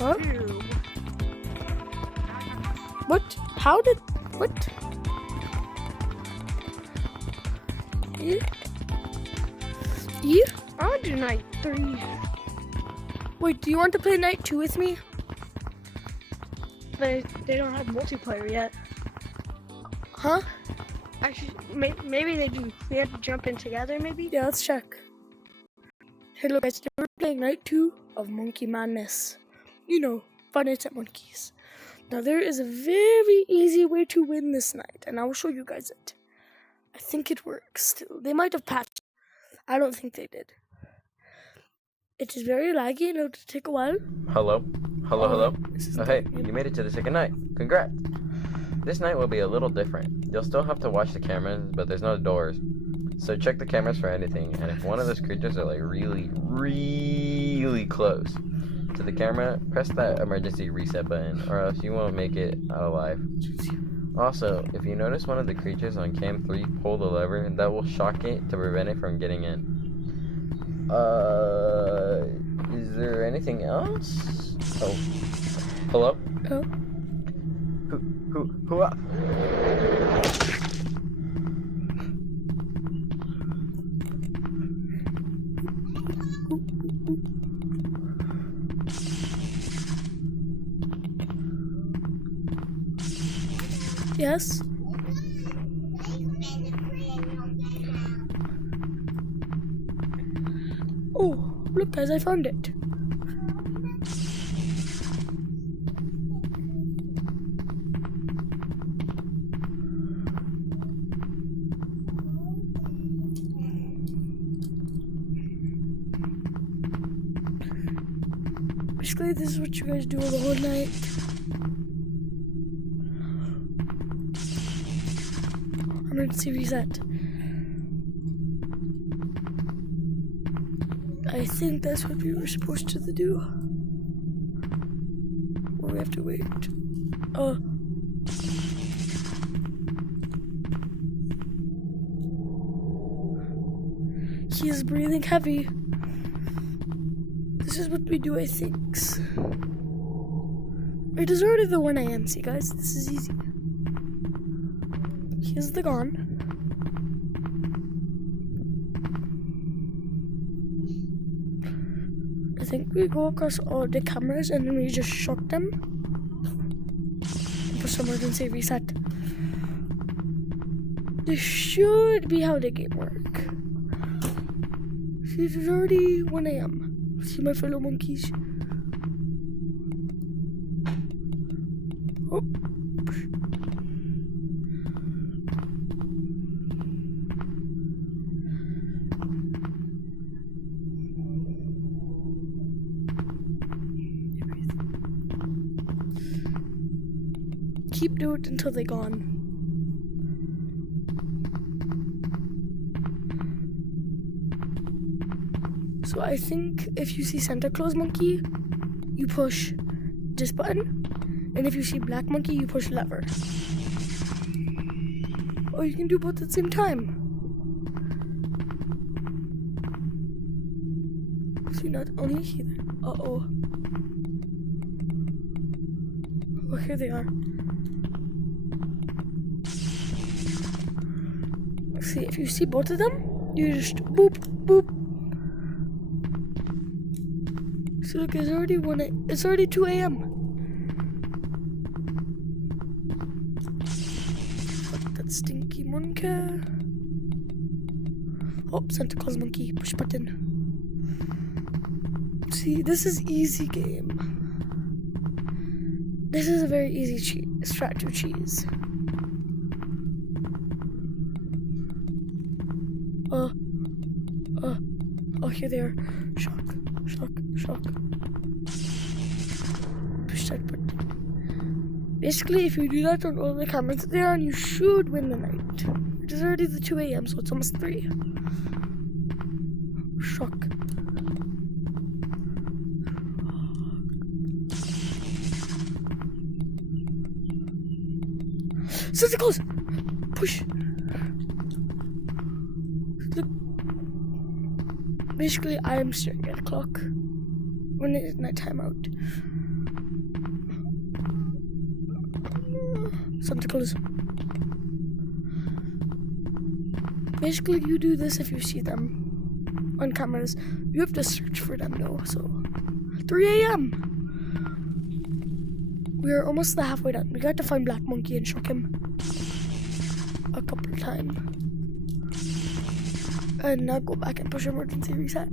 Huh? Ew. What? How did... What? Yeah. Yeah? I want to do night 3. Wait, do you want to play night 2 with me? But they don't have multiplayer yet. Huh? Actually, maybe they do. We have to jump in together, maybe? Yeah, let's check. Hello guys, today we're playing night 2 of Monkey Madness. You know, Five Nights at Monkey's. Now there is a very easy way to win this night, and I will show you guys it. I think it works still. They might have patched. I don't think they did. It is very laggy and it'll take a while. Hello? Hello? This is Oh, hey, you made it to the second night. Congrats! This night will be a little different. You'll still have to watch the cameras, but there's no doors. So check the cameras for anything, and if one of those creatures are like really close to the camera, press that emergency reset button, or else you won't make it out alive. Also, if you notice one of the creatures on cam 3 pull the lever, that will shock it to prevent it from getting in. Is there anything else? Oh. Hello? Oh. Who? Yes? Oh, look guys, I found it. Basically, this is what you guys do the whole night. Emergency reset. I think that's what we were supposed to do. Or we have to wait. Oh. He is breathing heavy. This is what we do, I think. It is already the 1 a.m. See, guys, this is easy. Here's the gun. I think we go across all the cameras and then we just shock them. And push emergency reset. This should be how the game works. See, it is already 1 a.m. See my fellow monkeys. Oh. Keep doing it until they're gone. So I think if you see Santa Claus monkey, you push this button, and if you see black monkey, you push lever. Or you can do both at the same time. See, not only here. Uh-oh. Oh, here they are. See, if you see both of them, you just boop, boop. So look, it's already 2 a.m. Fuck that stinky monkey. Oh, Santa Claus monkey, push button. See, this is easy game. This is a very easy strat to cheese. Oh, here they are. Shock. Push that button. Basically, if you do that on all the cameras that they're on, you should win the night. It is already the 2 a.m., so it's almost 3. Shock. Santa Claus! Push! Look. Basically, I am staring at a clock when it is night time out. Santa Claus. Basically, you do this if you see them on cameras. You have to search for them though, so 3 a.m. We are almost the halfway done. We got to find Black Monkey and shock him a couple of times. And now go back and push emergency reset.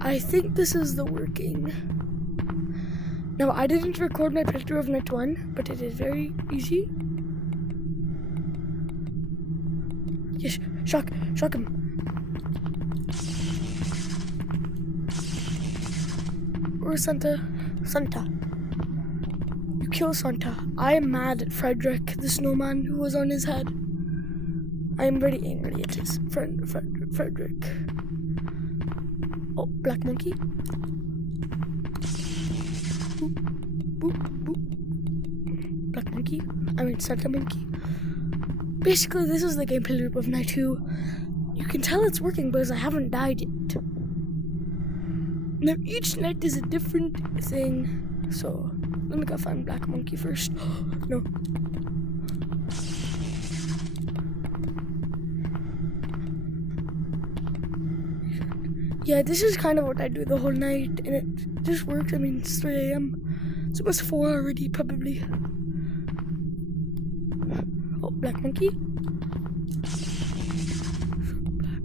I think this is the working. Now, I didn't record my playthrough of Night 1, but it is very easy. Yes, shock him. Where's Santa? Santa. You kill Santa. I am mad at Frederick, the snowman who was on his head. I am very angry at his friend, Frederick. Oh, Black Monkey. Boop, boop, boop. Black Monkey. I mean, Santa Monkey. Basically, this is the gameplay loop of Night 2. You can tell it's working because I haven't died yet. Now, each night is a different thing. So, let me go find Black Monkey first. No. Yeah, this is kind of what I do the whole night, and it just works. I mean, it's 3 a.m. It's almost 4 already, probably. Oh, Black Monkey. Black.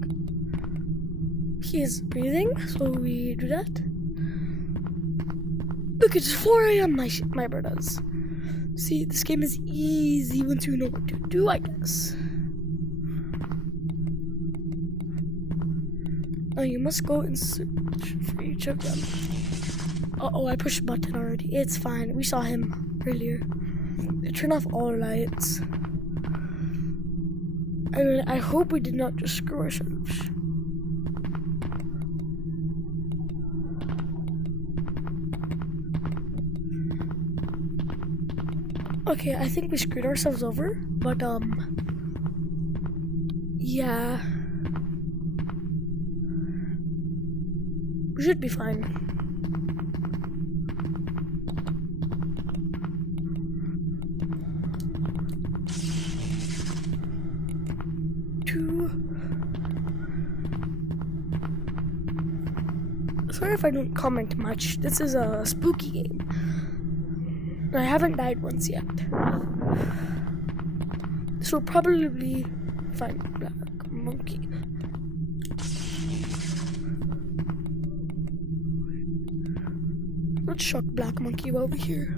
He is breathing, so we do that. Look, it's 4 a.m. My brothers. See, this game is easy once you know what to do, I guess. Oh, you must go and search for each of them. Uh-oh, I pushed a button already. It's fine. We saw him earlier. Turn off all lights. I mean, I hope we did not just screw ourselves. Okay, I think we screwed ourselves over, but, yeah. We should be fine. Sorry if I don't comment much. This is a spooky game. I haven't died once yet. This will probably find Black Monkey. Let's shock Black Monkey while we're here.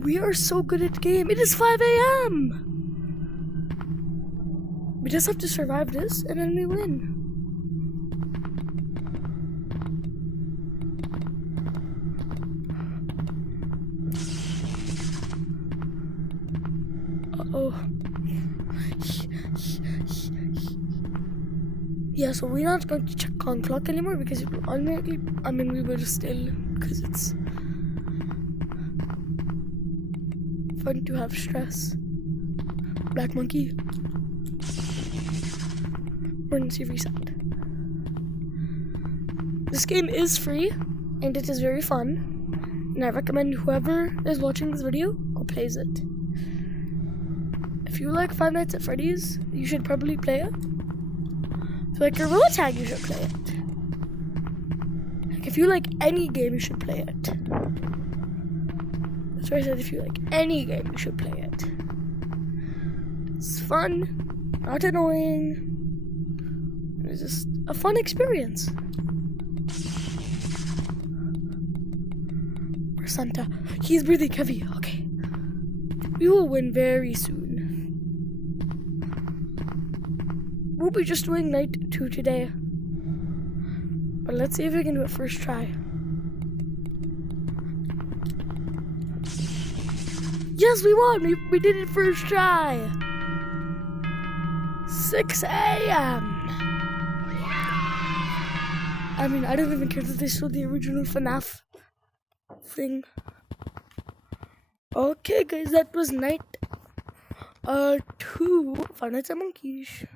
We are so good at the game. It is 5 a.m. We just have to survive this and then we win. Uh-oh. Yeah, so we're not going to check on clock anymore because it will automatically, we will still, because it's fun to have stress. Black Monkey. Emergency reset. This game is free and it is very fun, and I recommend whoever is watching this video go plays it. If you like Five Nights at Freddy's, you should probably play it. If you like Gorilla Tag, you should play it. Like, if you like any game, you should play it. That's why I said if you like any game, you should play it. It's fun, not annoying. It's just a fun experience. Where's Santa? He's breathing heavy. Okay. We will win very soon. We'll be just doing Night 2 today. But let's see if we can do it first try. Yes, we won! We did it first try! 6 a.m. I mean, I don't even care that they showed the original FNAF thing. Okay, guys, that was Night 2 Five Nights at Monkey's.